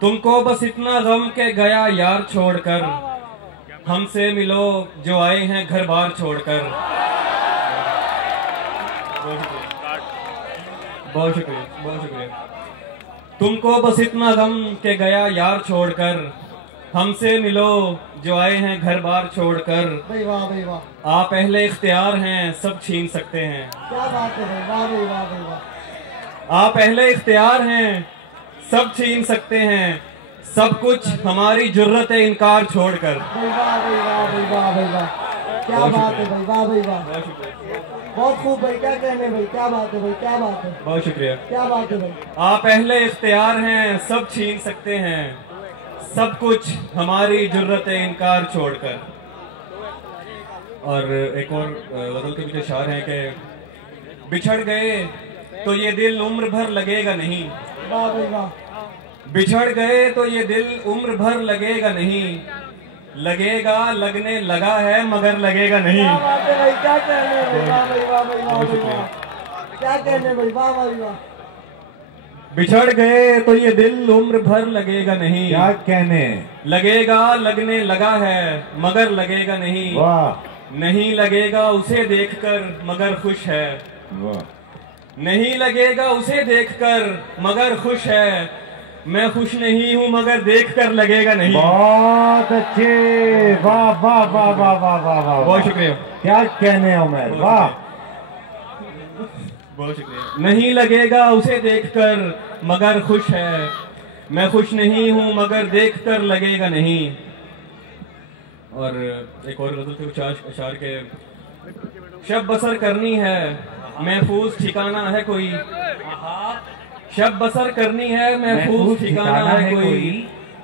तुमको बस इतना गम के गया यार छोड़कर, हमसे मिलो जो आए हैं घर बार छोड़कर। बहुत शुक्रिया, बहुत शुक्रिया। तुमको बस इतना गम के गया यार छोड़कर, हमसे मिलो जो आए हैं घर बार छोड़कर। भाई वाह भाई वाह, आप पहले इख्तियार हैं सब छीन सकते हैं। क्या बात है भाई, वाह भाई वाह भाई वाह। आप पहले इख्तियार हैं सब छीन सकते हैं, सब कुछ हमारी जुर्रत है इनकार छोड़कर। भाई वाह भाई वाह भाई वाह भाई वाह, क्या बात है भाई, वाह भाई वाह, बहुत खूब भाई, क्या कहने भाई, क्या बात है भाई, क्या बात है, बहुत शुक्रिया। क्या बात है भाई। आप पहले इख्तियार हैं सब छीन सकते हैं, सब कुछ हमारी जुर्रत है इनकार छोड़कर। और एक और गजल के पीछे शार है कि बिछड़ गए तो ये दिल उम्र भर लगेगा नहीं। वाह भाई वाह, बिछड़ गए तो ये दिल उम्र भर लगेगा नहीं, लगेगा लगने लगा है मगर लगेगा नहीं। क्या बात है भाई, क्या कहने भाई, वाह भाई वाह भाई वाह भाई वाह, क्या कहने भाई, वाह भाई वाह। बिछड़ गए तो ये दिल उम्र भर लगेगा नहीं, क्या कहने, लगेगा लगने लगा है मगर लगेगा नहीं। वाह नहीं लगेगा उसे देखकर मगर खुश है, वाह, नहीं लगेगा उसे देखकर मगर खुश है। मैं खुश नहीं हूँ मगर देखकर लगेगा नहीं। बहुत अच्छे, वाह वाह वाह वाह वाह वाह वाह, बहुत शुक्रिया, क्या कहने उमर, वाह, बहुत शुक्रिया। नहीं लगेगा उसे देखकर मगर खुश है, मैं खुश नहीं हूँ मगर देखकर लगेगा नहीं। और एक और गजल के अशार के शब बसर करनी है महफूज ठिकाना है कोई, शब बसर करनी है महफूज ठिकाना है कोई,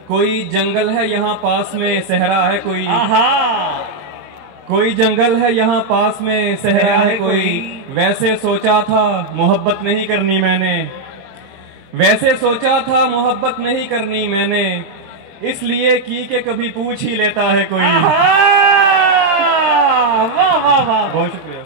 कोई जंगल है यहाँ पास में सहरा है कोई, कोई जंगल है यहाँ पास में सहरा है कोई। वैसे सोचा था मोहब्बत नहीं करनी मैंने, वैसे सोचा था मोहब्बत नहीं करनी मैंने, इसलिए की के कभी पूछ ही लेता है कोई। वाह वाह वाह, बहुत शुक्रिया।